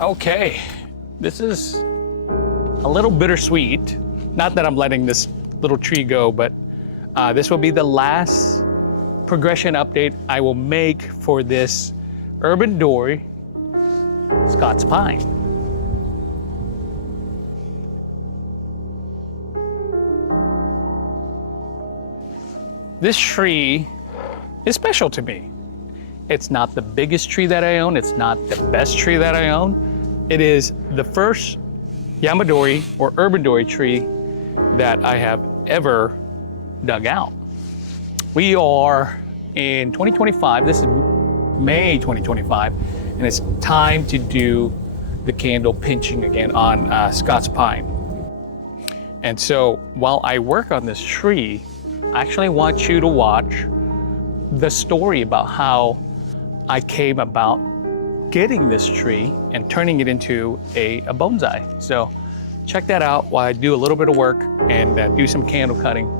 Okay, this is a little bittersweet. Not that I'm letting this little tree go, but this will be the last progression update I will make for this urban dory Scots pine. This tree is special to me. It's not the biggest tree that I own. It's not the best tree that I own. It is the first Yamadori or urban dory tree that I have ever dug out. We are in 2025. This is May 2025, and it's time to do the candle pinching again on Scots pine. And so while I work on this tree, I actually want you to watch the story about how I came about getting this tree and turning it into a bonsai. So check that out while I do a little bit of work and do some candle cutting,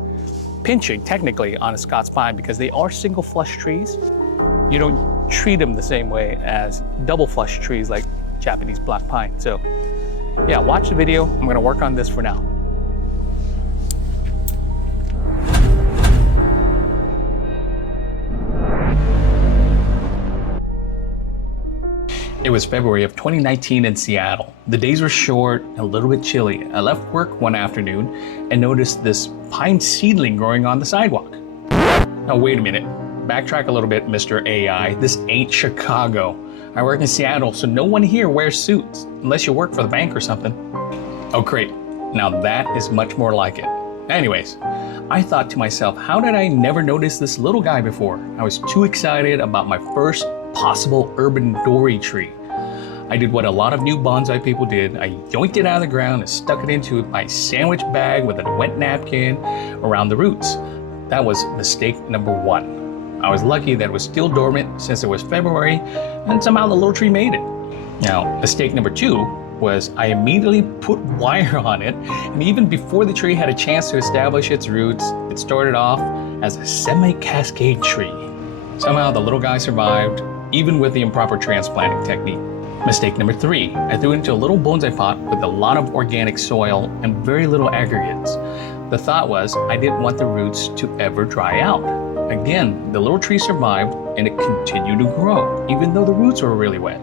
pinching technically on a Scots pine, because they are single flush trees. You don't treat them the same way as double flush trees like Japanese black pine. So yeah, watch the video. I'm gonna work on this for now. It was February of 2019 in Seattle. The days were short and a little bit chilly. I left work one afternoon and noticed this pine seedling growing on the sidewalk. Now wait a minute, backtrack a little bit, Mr. AI. This ain't Chicago. I work in Seattle, so no one here wears suits, unless you work for the bank or something. Oh great, now that is much more like it. Anyways, I thought to myself, how did I never notice this little guy before? I was too excited about my first possible urban dory tree. I did what a lot of new bonsai people did. I yoinked it out of the ground and stuck it into my sandwich bag with a wet napkin around the roots. That was mistake number one. I was lucky that it was still dormant since it was February, and somehow the little tree made it. Now, mistake number two was I immediately put wire on it, and even before the tree had a chance to establish its roots, it started off as a semi-cascade tree. Somehow the little guy survived, even with the improper transplanting technique. Mistake number three, I threw it into a little bonsai pot with a lot of organic soil and very little aggregates. The thought was I didn't want the roots to ever dry out. Again, the little tree survived and it continued to grow, even though the roots were really wet.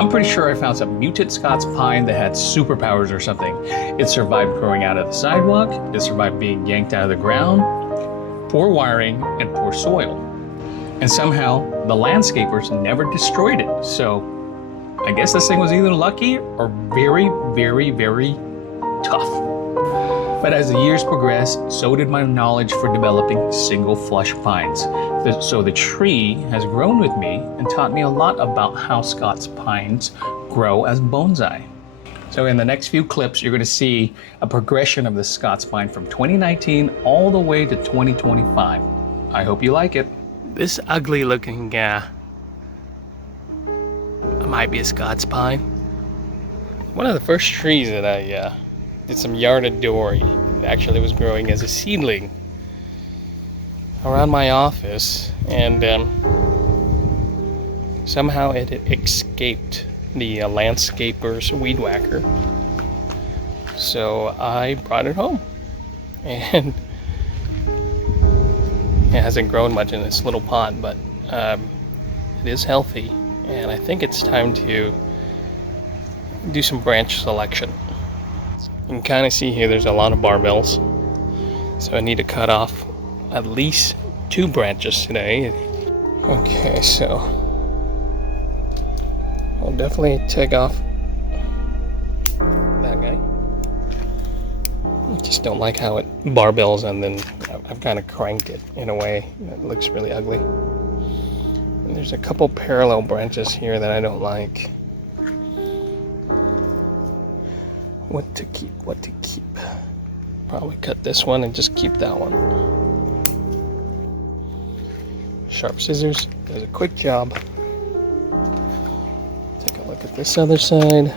I'm pretty sure I found some mutant Scots pine that had superpowers or something. It survived growing out of the sidewalk, it survived being yanked out of the ground, poor wiring, and poor soil. And somehow, the landscapers never destroyed it. So I guess this thing was either lucky or very, very, very tough. But as the years progressed, so did my knowledge for developing single flush pines. So the tree has grown with me and taught me a lot about how Scots pines grow as bonsai. So in the next few clips, you're gonna see a progression of the Scots pine from 2019 all the way to 2025. I hope you like it. This ugly looking guy might be a Scots pine. One of the first trees that I did some yarded dory, actually was growing as a seedling around my office, and somehow it escaped the landscaper's weed whacker. So I brought it home, and it hasn't grown much in this little pot, but it is healthy, and I think it's time to do some branch selection. You can kind of see here there's a lot of barbells, so I need to cut off at least 2 branches today. Okay, so I'll definitely take off that guy. I just don't like how it barbells, and then I've kind of cranked it in a way that looks really ugly. And there's a couple parallel branches here that I don't like. What to keep, what to keep. Probably cut this one and just keep that one. Sharp scissors does a quick job. Take a look at this other side.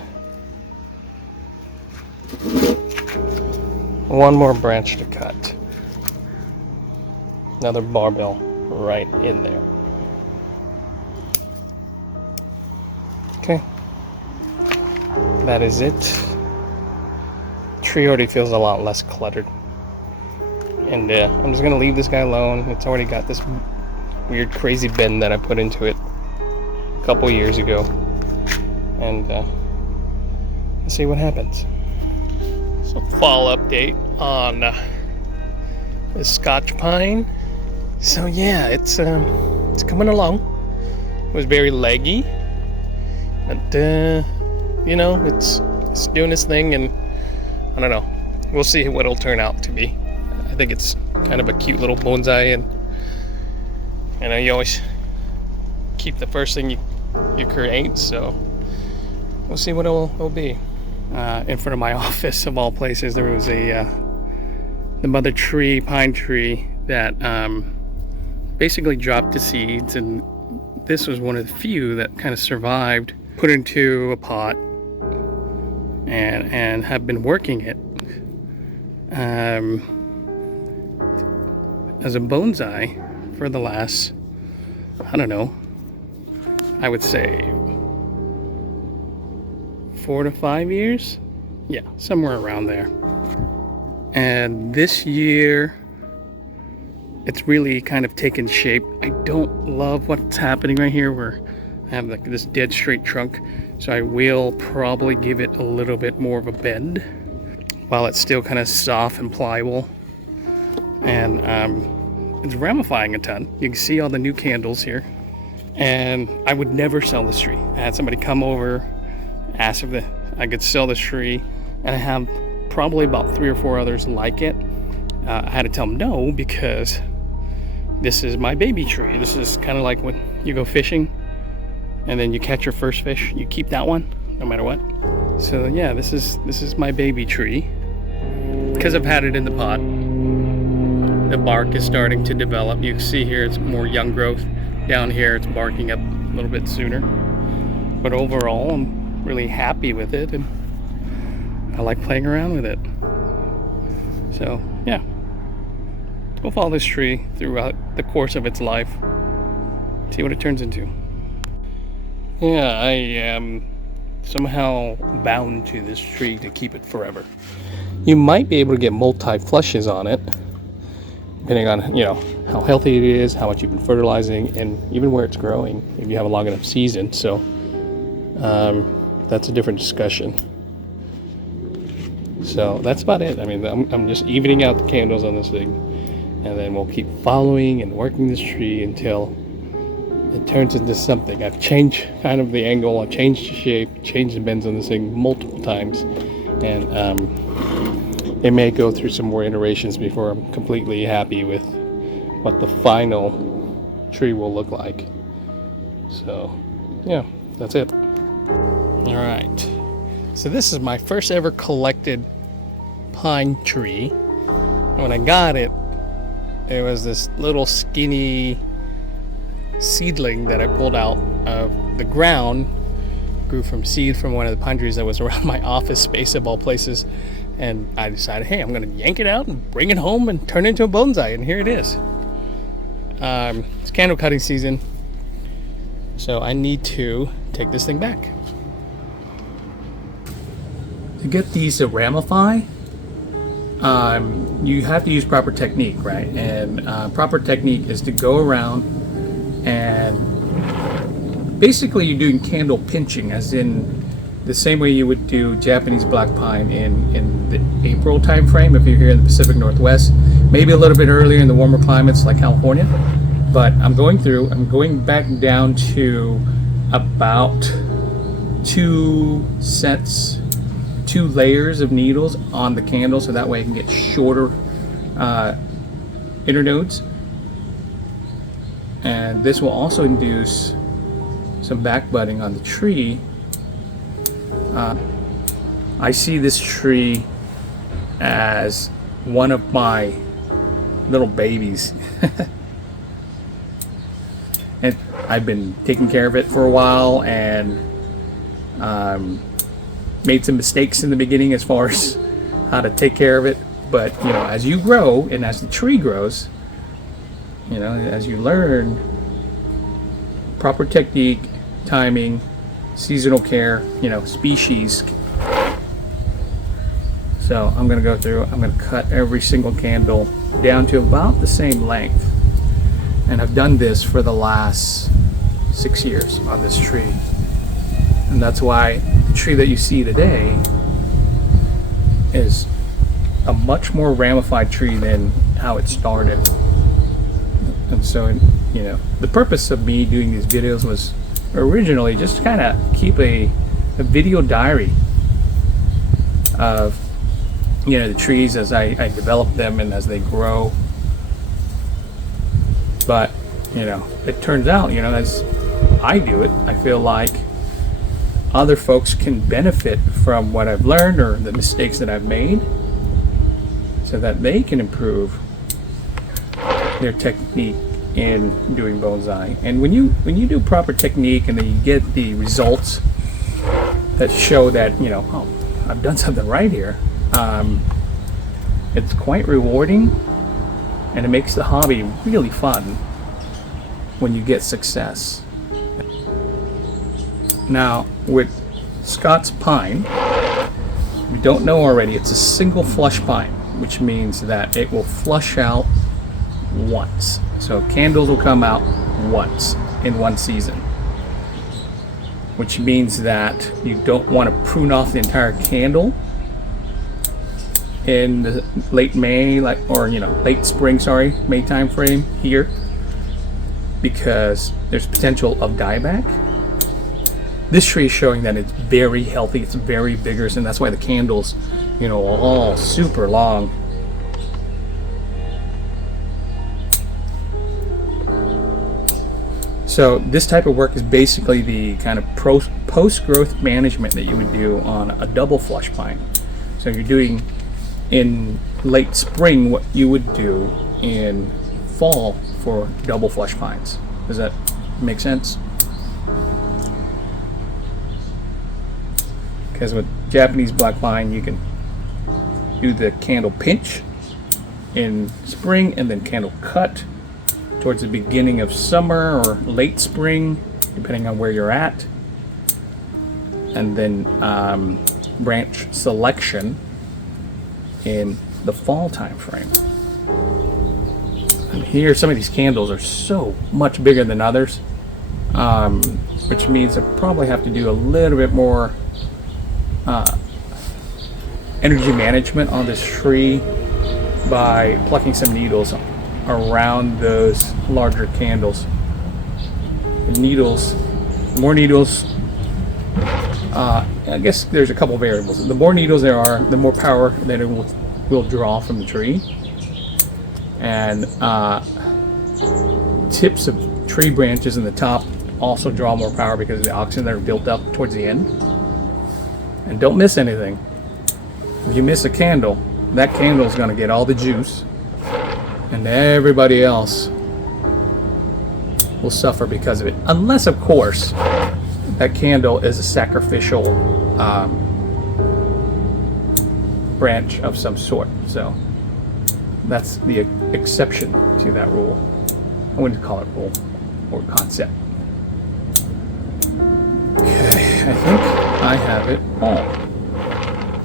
One more branch to cut. Another barbell right in there. Okay. that is it. Tree already feels a lot less cluttered. And I'm just gonna leave this guy alone. It's already got this weird crazy bend that I put into it a couple years ago. And let's see what happens. So fall update on the Scotch Pine. So yeah, it's coming along. It was very leggy, but you know, it's doing its thing, and I don't know. We'll see what it'll turn out to be. I think it's kind of a cute little bonsai, and you know, you always keep the first thing you create. So we'll see what it'll be. In front of my office, of all places, there was the mother tree, pine tree, that basically dropped the seeds, and this was one of the few that kind of survived. Put into a pot and have been working it as a bonsai for the last, I don't know, I would say 4 to 5 years. Yeah, somewhere around there. And this year it's really kind of taken shape. I don't love what's happening right here, where I have like this dead straight trunk, so I will probably give it a little bit more of a bend while it's still kind of soft and pliable. And it's ramifying a ton. You can see all the new candles here. And I would never sell this tree. I had somebody come over, ask if I could sell this tree, and I have probably about 3 or 4 others like it. I had to tell them no, because this is my baby tree. This is kind of like when you go fishing and then you catch your first fish, you keep that one no matter what. So yeah, this is my baby tree. Because I've had it in the pot, the bark is starting to develop. You can see here it's more young growth. Down here it's barking up a little bit sooner. But overall, I'm really happy with it, and I like playing around with it. So yeah, we'll follow this tree throughout the course of its life, see what it turns into. Yeah, I am somehow bound to this tree to keep it forever. You might be able to get multi-flushes on it, depending on, you know, how healthy it is, how much you've been fertilizing, and even where it's growing, if you have a long enough season. So that's a different discussion. So that's about it. I mean, I'm just evening out the candles on this thing, and then we'll keep following and working this tree until it turns into something. I've changed kind of the angle, I've changed the shape, changed the bends on this thing multiple times, and it may go through some more iterations before I'm completely happy with what the final tree will look like. So yeah, that's it. All right, so this is my first ever collected pine tree. And when I got it, it was this little skinny seedling that I pulled out of the ground. Grew from seed from one of the pine trees that was around my office space, of all places. And I decided, hey, I'm gonna yank it out and bring it home and turn it into a bonsai, and here it is. It's candle cutting season, so I need to take this thing back. To get these to ramify, you have to use proper technique, right? And proper technique is to go around and basically you're doing candle pinching, as in the same way you would do Japanese black pine in the April time frame if you're here in the Pacific Northwest, maybe a little bit earlier in the warmer climates like California. But I'm going back down to about 2 layers of needles on the candle, so that way I can get shorter internodes. And this will also induce some back budding on the tree. I see this tree as one of my little babies. And I've been taking care of it for a while, and made some mistakes in the beginning as far as how to take care of it. But you know, as you grow and as the tree grows, you know, as you learn proper technique, timing, seasonal care, you know, species So I'm going to go through, I'm going to cut every single candle down to about the same length. And I've done this for the last 6 years on this tree. And that's why the tree that you see today is a much more ramified tree than how it started. And so, you know, the purpose of me doing these videos was originally just kind of keep a video diary of, you know, the trees as I develop them and as they grow. But, you know, it turns out, you know, as I do it, I feel like other folks can benefit from what I've learned or the mistakes that I've made so that they can improve their technique in doing bonsai. And when you do proper technique and then you get the results that show that, you know, oh, I've done something right here, it's quite rewarding, and it makes the hobby really fun when you get success. Now with Scots Pine, if you don't know already, it's a single flush pine, which means that it will flush out once. So candles will come out once in one season, which means that you don't want to prune off the entire candle in the late May, late spring, May time frame here, because there's potential of dieback. This tree is showing that it's very healthy, it's very vigorous, and that's why the candles, you know, are all super long. So this type of work is basically the kind of post-growth management that you would do on a double flush pine. So you're doing in late spring what you would do in fall for double flush pines. Does that make sense? Because with Japanese black pine, you can do the candle pinch in spring and then candle cut towards the beginning of summer or late spring, depending on where you're at. And then branch selection in the fall time frame. And here, some of these candles are so much bigger than others, which means I probably have to do a little bit more energy management on this tree by plucking some needles around those larger candles. The more needles, I guess there's a couple variables. The more needles there are, the more power that it will draw from the tree. And tips of tree branches in the top also draw more power because of the oxygen that are built up towards the end. And don't miss anything. If you miss a candle, that candle is going to get all the juice, and everybody else will suffer because of it. Unless, of course, that candle is a sacrificial branch of some sort. So that's the exception to that rule. I wouldn't call it rule or concept. Okay, I think I have it all.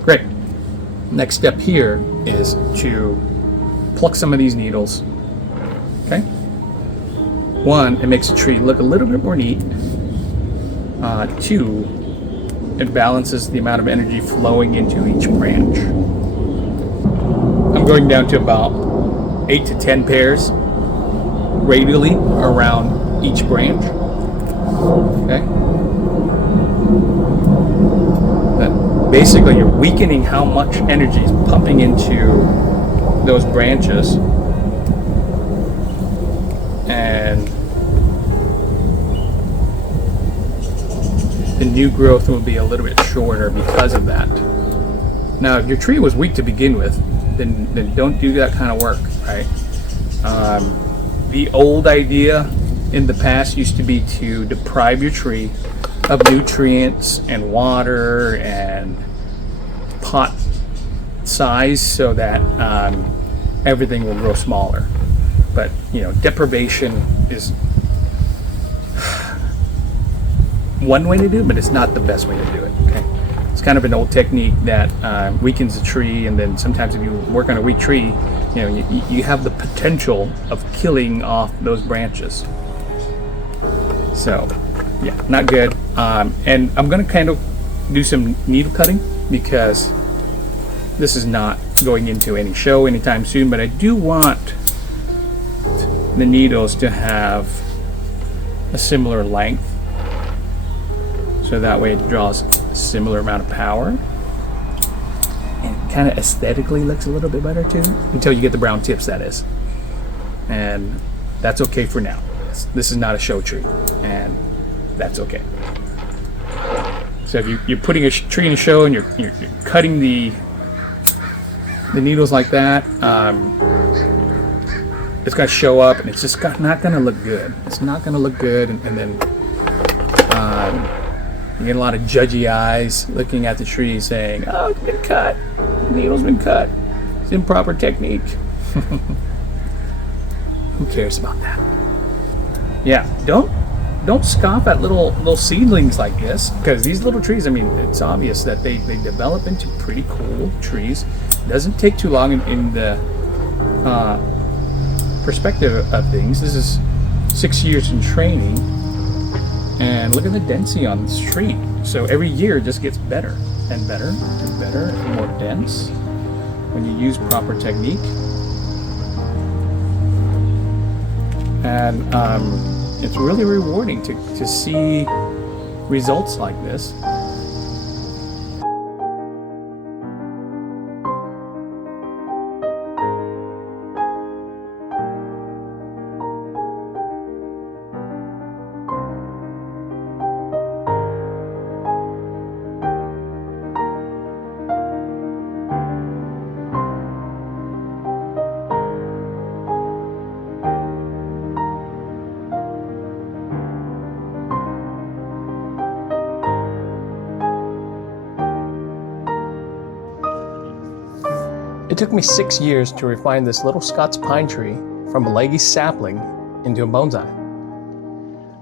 Great. Next step here is to pluck some of these needles. Okay. One, it makes the tree look a little bit more neat. Two, it balances the amount of energy flowing into each branch. I'm going down to about 8 to 10 pairs radially around each branch. Okay. Then basically you're weakening how much energy is pumping into those branches, and the new growth will be a little bit shorter because of that. Now, if your tree was weak to begin with, then don't do that kind of work, right? The old idea in the past used to be to deprive your tree of nutrients and water and pot size so that everything will grow smaller. But deprivation is one way to do it, but it's not the best way to do it. Okay, It's kind of an old technique that weakens a tree, and then sometimes if you work on a weak tree, you have the potential of killing off those branches. So, yeah, not good. And I'm gonna kind of do some needle cutting because this is not going into any show anytime soon, but I do want the needles to have a similar length, so that way it draws a similar amount of power, and kind of aesthetically looks a little bit better too, until you get the brown tips, that is. And that's okay for now. This is not a show tree, and that's okay. So if you're putting a tree in a show and you're cutting the needles like that, it's going to show up, and it's just not going to look good. It's not going to look good, and then you get a lot of judgy eyes looking at the tree saying, oh, it's been cut. The needle's been cut. It's improper technique. Who cares about that? Yeah, don't scoff at little seedlings like this, because these little trees, I mean, it's obvious that they develop into pretty cool trees. It doesn't take too long in the perspective of things. This is 6 years in training, and look at the density on this tree. So every year it just gets better and better and better and more dense when you use proper technique. And it's really rewarding to see results like this. It took me 6 years to refine this little Scots pine tree from a leggy sapling into a bonsai.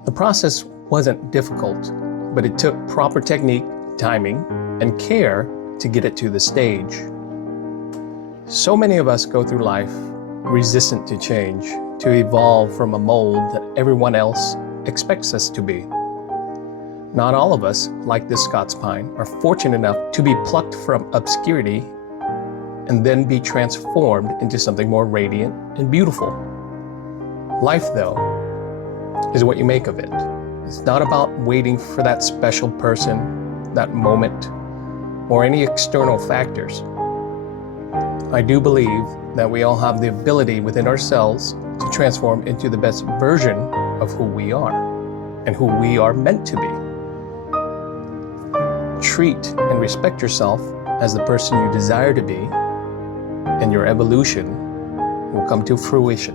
The process wasn't difficult, but it took proper technique, timing, and care to get it to the stage. So many of us go through life resistant to change, to evolve from a mold that everyone else expects us to be. Not all of us, like this Scots pine, are fortunate enough to be plucked from obscurity and then be transformed into something more radiant and beautiful. Life, though, is what you make of it. It's not about waiting for that special person, that moment, or any external factors. I do believe that we all have the ability within ourselves to transform into the best version of who we are and who we are meant to be. Treat and respect yourself as the person you desire to be, and your evolution will come to fruition.